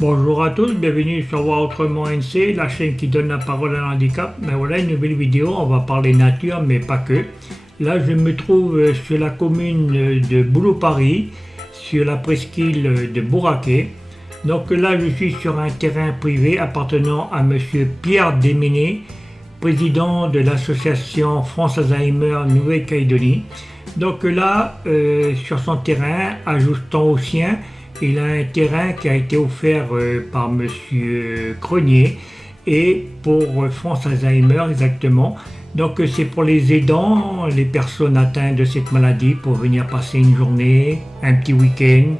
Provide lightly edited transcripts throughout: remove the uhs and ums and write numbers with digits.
Bonjour à tous, bienvenue sur Voir Autrement NC, la chaîne qui donne la parole à l'handicap. Ben voilà une nouvelle vidéo, on va parler nature mais pas que. Là je me trouve sur la commune de Boulot-Paris, sur la presqu'île de Bouraquet. Donc là je suis sur un terrain privé appartenant à monsieur Pierre Déméné, président de l'association France Alzheimer Nouvelle-Calédonie. Donc là, sur son terrain, ajoutant au sien, il a un terrain qui a été offert par monsieur Crenier et pour France Alzheimer exactement. Donc c'est pour les aidants, les personnes atteintes de cette maladie pour venir passer une journée, un petit week-end,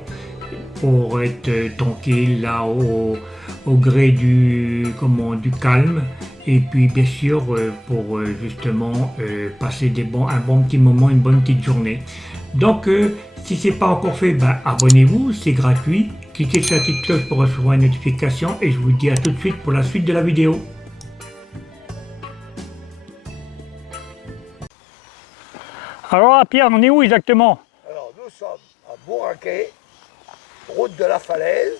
pour être tranquille là au gré du calme et puis bien sûr pour justement passer un bon petit moment, une bonne petite journée. Donc si ce n'est pas encore fait, abonnez-vous, c'est gratuit. Cliquez sur la petite cloche pour recevoir une notification et je vous dis à tout de suite pour la suite de la vidéo. Alors Pierre, on est où exactement? Alors nous sommes à Bouraquet, route de la Falaise,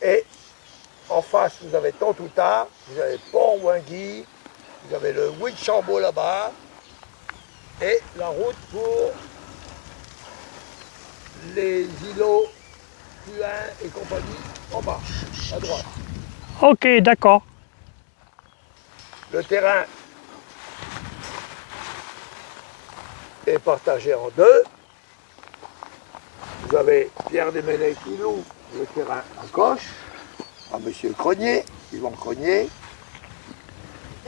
et en face vous avez Tontouta, vous avez Port-Wingui, vous avez le Huitchambault là-bas, et la route pour les îlots Puin et compagnie en bas, à droite. Ok, d'accord. Le terrain est partagé en deux. Vous avez Pierre Déméné qui loue le terrain à gauche, à monsieur Crenier, Yvan Crenier,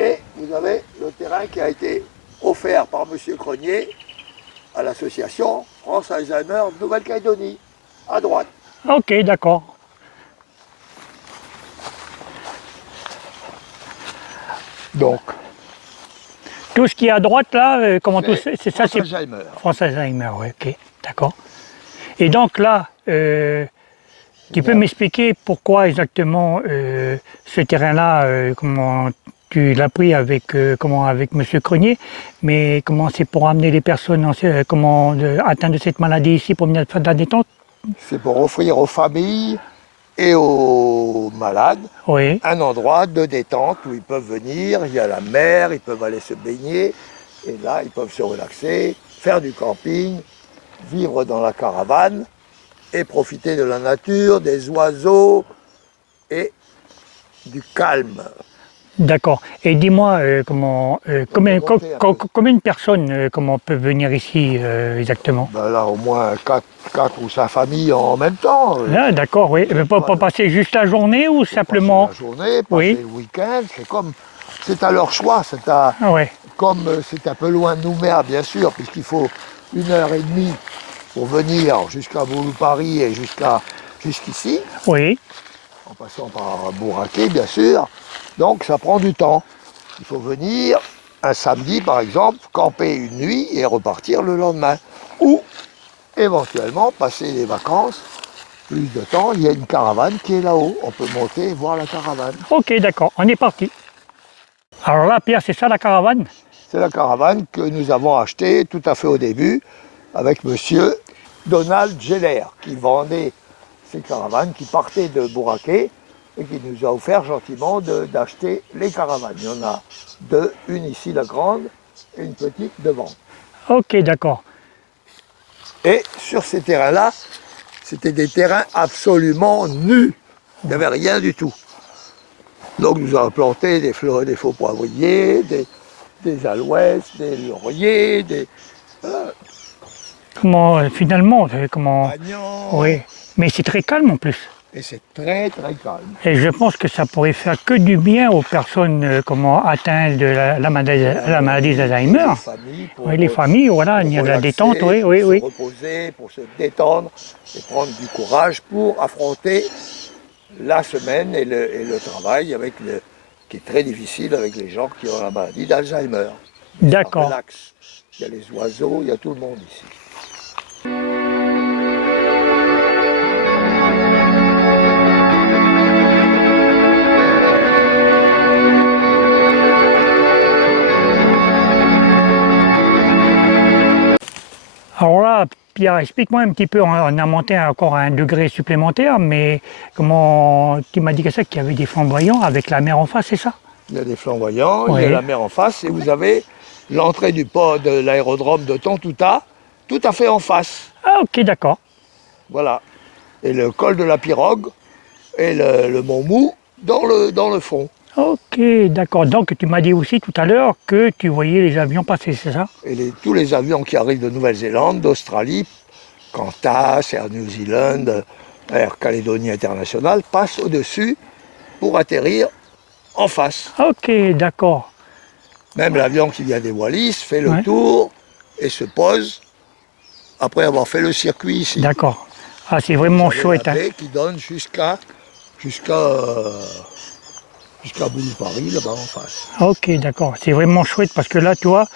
et vous avez le terrain qui a été offert par monsieur Crenier à l'association France Alzheimer Nouvelle-Calédonie, à droite. Ok, d'accord. Donc, Tout ce qui est à droite là, comment tout c'est ça, France c'est Alzheimer. France Alzheimer, oui, ok, d'accord. Et donc là, tu peux m'expliquer pourquoi exactement ce terrain-là, comment tu l'as pris avec, avec Monsieur Crenier, mais comment c'est pour amener les personnes atteintes de cette maladie ici pour venir faire de la détente? C'est pour offrir aux familles et aux malades Oui, un endroit de détente où ils peuvent venir, il y a la mer, ils peuvent aller se baigner, et là ils peuvent se relaxer, faire du camping, vivre dans la caravane et profiter de la nature, des oiseaux et du calme. d'accord. Et dis-moi, combien de personnes peuvent venir ici exactement? Ben là au moins 4 ou 5 familles en même temps. Ah, d'accord, oui. Mais pas passer juste la journée ou simplement? Passer la journée, passer Oui, le week-end, c'est à leur choix, ah ouais, comme c'est un peu loin de Nouméa bien sûr, puisqu'il faut 1 heure et demie pour venir jusqu'à Boulou-Paris et jusqu'ici, oui. en passant par Bouraquet bien sûr, donc ça prend du temps. Il faut venir un samedi par exemple, camper une nuit et repartir le lendemain. Ou éventuellement passer les vacances, plus de temps, il y a une caravane qui est là-haut, on peut monter et voir la caravane. Ok, d'accord, on est parti. Alors là, Pierre, c'est ça la caravane? C'est la caravane que nous avons achetée tout à fait au début avec monsieur Donald Geller qui vendait ces caravanes, qui partait de Bouraquet et qui nous a offert gentiment d'acheter les caravanes. Il y en a deux, une ici la grande et une petite devant. Ok, d'accord. Et sur ces terrains-là, c'était des terrains absolument nus. Il n'y avait rien du tout. Donc nous avons planté des faux poivriers, des aloès, des lauriers, des Finalement, agnons. oui. Mais c'est très calme en plus. Et c'est très très calme. Et je pense que ça pourrait faire que du bien aux personnes atteintes de la maladie d'Alzheimer. Les familles Oui, les familles, voilà, il y a de la détente, oui, oui, pour oui. se reposer, pour se détendre et prendre du courage pour affronter la semaine et le travail qui est très difficile avec les gens qui ont la maladie d'Alzheimer. D'accord. Relax. Il y a les oiseaux, il y a tout le monde ici. Alors là, Pierre, explique-moi un petit peu, on a monté encore à un degré supplémentaire, mais comment tu m'as dit que ça, qu'il y avait des flamboyants avec la mer en face, c'est ça? Il y a des flamboyants, il y a Oui. la mer en face, et vous avez l'entrée du port de l'aérodrome de Tontouta, tout à fait en face. Ah ok, d'accord. Voilà. Et le col de la Pirogue et le mont Mou dans le fond. Ok, d'accord. Donc tu m'as dit aussi tout à l'heure que tu voyais les avions passer, c'est ça? Et tous les avions qui arrivent de Nouvelle-Zélande, d'Australie, Qantas, Air New Zealand, Air Calédonie International, passent au-dessus pour atterrir en face. Ok, d'accord. Même l'avion qui vient des Wallis fait le Ouais. tour et se pose après avoir fait le circuit ici. D'accord. Ah, c'est vraiment Vous avez chouette. la Hein. baie qui donne jusqu'à Boulou Paris, là-bas en face. Ok, d'accord. C'est vraiment chouette parce que là, tu vois,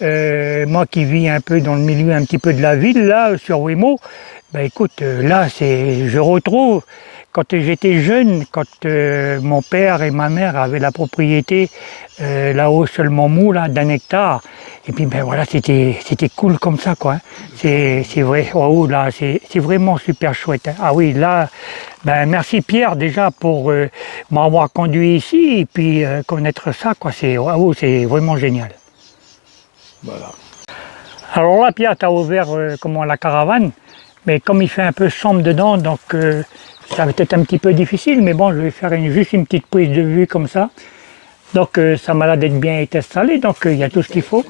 moi qui vis un peu dans le milieu un petit peu de la ville, là, sur Wemo, ben écoute, là, je retrouve, quand j'étais jeune, quand mon père et ma mère avaient la propriété là-haut sur le Montmou, là, d'un hectare, et puis ben voilà, c'était cool comme ça, quoi. Hein. C'est vrai, oh là, c'est vraiment super chouette. Hein. Ah oui, là, ben merci Pierre déjà pour m'avoir conduit ici et puis connaître ça, quoi. C'est vraiment génial. Voilà. Alors là, Pierre, tu as ouvert comment, la caravane, mais comme il fait un peu sombre dedans, donc ça va être un petit peu difficile, mais bon, je vais faire juste une petite prise de vue comme ça. Donc ça m'a l'air d'être bien installé, donc il y a tout ce qu'il faut.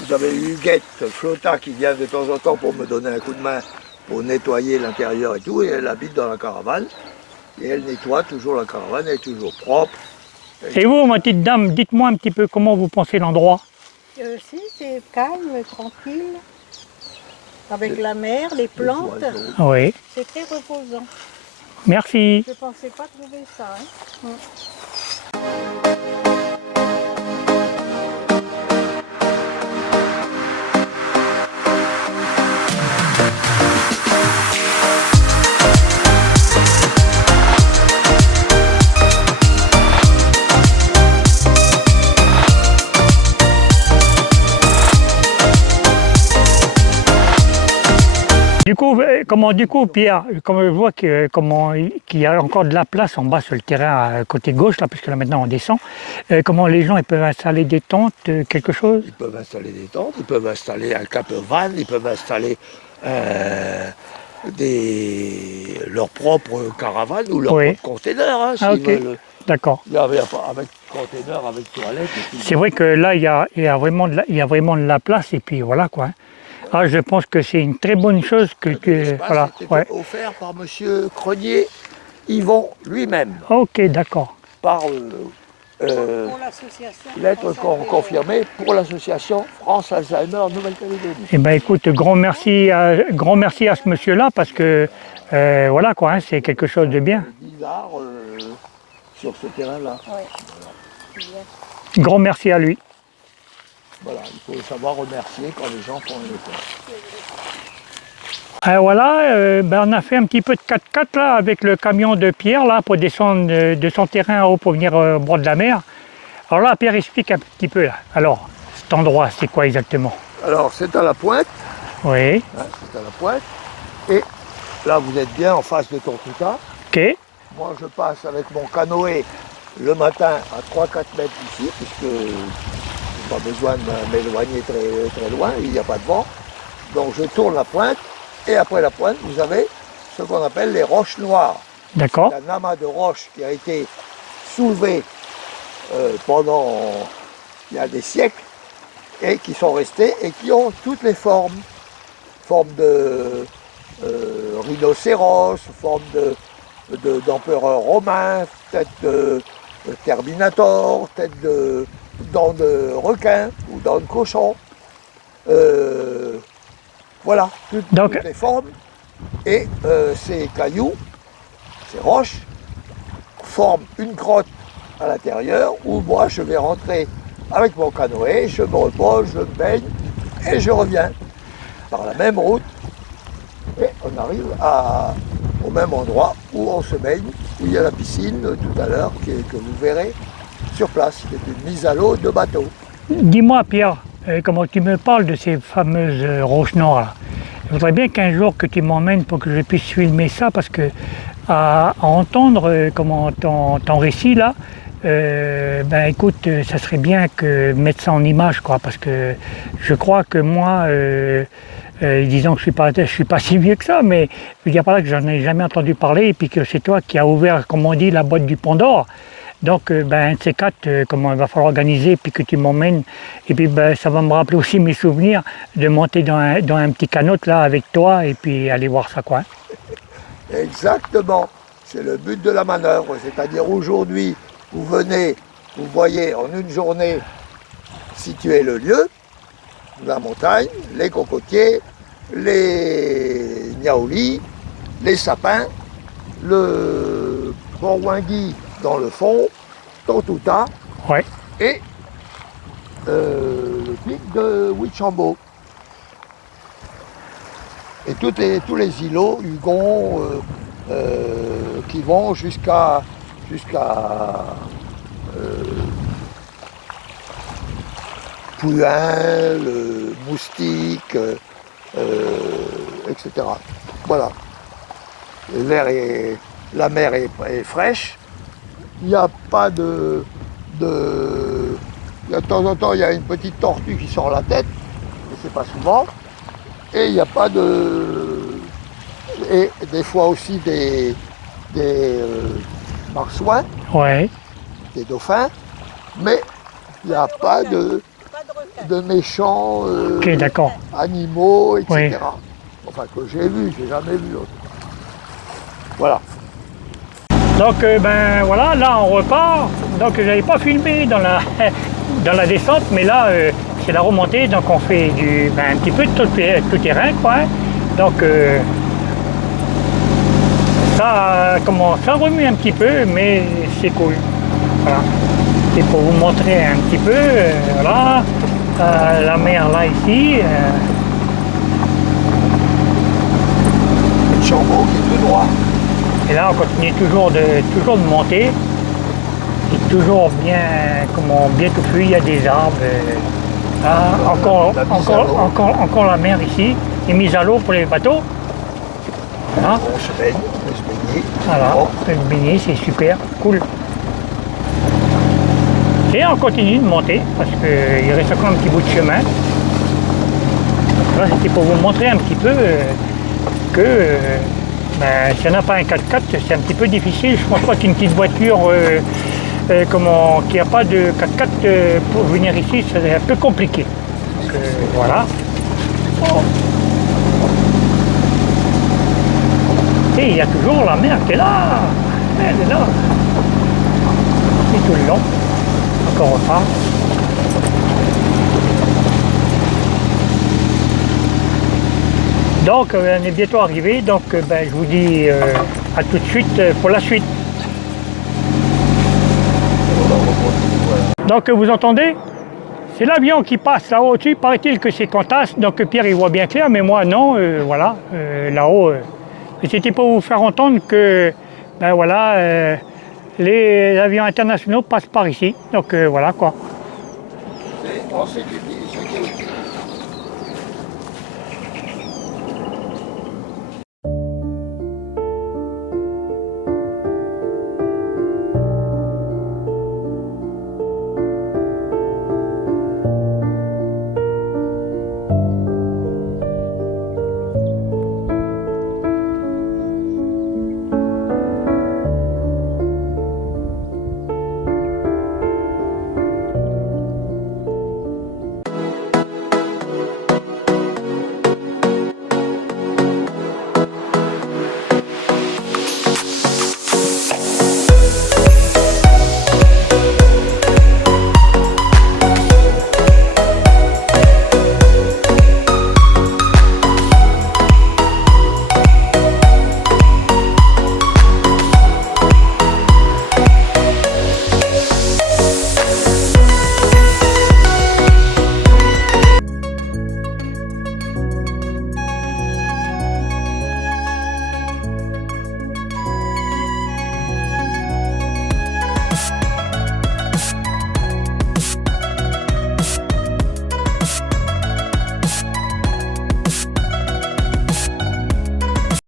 Vous avez Huguette Flotta qui vient de temps en temps pour me donner un coup de main pour nettoyer l'intérieur et tout, et elle habite dans la caravane. Et elle nettoie toujours la caravane, elle est toujours propre. Et vous, ma petite dame, dites-moi un petit peu comment vous pensez l'endroit. Si, c'est calme, tranquille, avec la mer, les plantes, Oui, c'est très reposant. merci. Je ne pensais pas trouver ça. Hein. Du coup, Pierre, comme je vois qu'il y a encore de la place en bas sur le terrain à côté gauche, là, puisque là maintenant on descend, comment les gens ils peuvent installer des tentes, quelque chose? Ils peuvent installer des tentes, ils peuvent installer un camper-van, ils peuvent installer leur propre caravane ou leur Oui. propre container, hein, Ah s'ils ok, veulent. d'accord. Avec container, avec toilette. Et tout. C'est vrai que là, il y a vraiment de la place, et puis voilà quoi. Ah, je pense que c'est une très bonne chose L'espace voilà, était ouais. offert par M. Crenier Yvon lui-même, Ok, d'accord. par Pour l'association. lettre confirmée pour l'association France Alzheimer Nouvelle-Calédonie. Eh ben écoute, grand merci à ce monsieur-là, parce que voilà quoi, hein, c'est quelque chose de bien. Bizarre sur ce terrain-là. Ouais. Bien. Grand merci à lui. Voilà, il faut savoir remercier quand les gens font un effort. Voilà, ben on a fait un petit peu de 4x4 là avec le camion de Pierre là pour descendre de son terrain en haut pour venir au bord de la mer. Alors là, Pierre explique un petit peu là. Alors, cet endroit, c'est quoi exactement? Alors, c'est à la pointe, Oui, hein, c'est à la pointe, et là, vous êtes bien en face de Tontouta. ok, Moi, je passe avec mon canoë le matin à 3-4 mètres d'ici, puisque je n'ai pas besoin de m'éloigner très, très loin, il n'y a pas de vent. Donc, je tourne la pointe, et après la pointe, vous avez ce qu'on appelle les roches noires. d'accord, Un amas de roches qui a été soulevé pendant il y a des siècles et qui sont restés et qui ont toutes les formes. Forme de rhinocéros, forme d'empereur romain, tête de terminator, tête de dents de requin ou dents de cochon. Voilà, Donc- toutes les formes. Et ces cailloux, ces roches, forment une grotte à l'intérieur où moi je vais rentrer avec mon canoë, je me repose, je me baigne et je reviens par la même route et on arrive au même endroit où on se baigne, où il y a la piscine tout à l'heure que vous verrez sur place. C'est une mise à l'eau de bateau. Dis-moi Pierre, comment tu me parles de ces fameuses roches noires là. Je voudrais bien qu'un jour que tu m'emmènes pour que je puisse filmer ça parce que à entendre comment ton récit là, ben écoute, ça serait bien que mettre ça en image quoi, parce que je crois que moi, disons que je suis pas si vieux que ça, mais je veux dire par là que j'en ai jamais entendu parler et puis que c'est toi qui as ouvert, comme on dit, la boîte du Pandore. Donc, ben, un de ces quatre, comment il va falloir organiser, puis que tu m'emmènes. Et puis, ben, ça va me rappeler aussi mes souvenirs de monter dans un petit canot là avec toi et puis aller voir ça, quoi. Exactement. C'est le but de la manœuvre. C'est-à-dire aujourd'hui, vous venez, vous voyez en une journée situer le lieu, la montagne, les cocotiers, les niaoulis, les sapins, le Borwingui dans le fond, Tontouta Ouais. et le pic de Huitchambault. Et tous les îlots, Hugon, qui vont jusqu'à Pouin, le Moustique, etc. Voilà. La mer est fraîche. Il n'y a pas de... De temps en temps, il y a une petite tortue qui sort la tête, mais c'est pas souvent. Et il n'y a pas de... Et des fois aussi des marsouins, Ouais. des dauphins, mais il n'y a pas de méchants Ok, d'accord. animaux, etc. Oui. Enfin, que j'ai jamais vu. Voilà. Donc, ben voilà, là on repart. Donc, j'avais pas filmé dans la, dans la descente, mais là, c'est la remontée. Donc, on fait un petit peu de tout terrain, quoi. Hein. Donc, ça remue un petit peu, mais c'est cool. Voilà. C'est pour vous montrer un petit peu, voilà, la mer là ici. Le Chambaud qui est tout droit. Et là, on continue toujours de monter. Et toujours bien touffu, il y a des arbres. Là, encore la mer ici, est mise à l'eau pour les bateaux. Voilà. On se baigne, on peut se baigner. Voilà, Bon. on peut se baigner, c'est super, cool. Et on continue de monter parce qu'il reste encore un petit bout de chemin. Là, c'était pour vous montrer un petit peu que ben, si on n'a pas un 4x4, c'est un petit peu difficile. Je pense pas qu'une petite voiture qui n'a pas de 4x4 pour venir ici, c'est un peu compliqué. Donc, voilà. Et il y a toujours la mer qui est là. Elle est là. Et tout le long. Encore un pas. Donc on est bientôt arrivé, donc ben, je vous dis à tout de suite pour la suite. Donc vous entendez? C'est l'avion qui passe là-haut au-dessus, paraît-il que c'est Qantas, donc Pierre il voit bien clair, mais moi non, voilà, là-haut. Et c'était pour vous faire entendre que ben, voilà, les avions internationaux passent par ici, donc voilà quoi. C'est une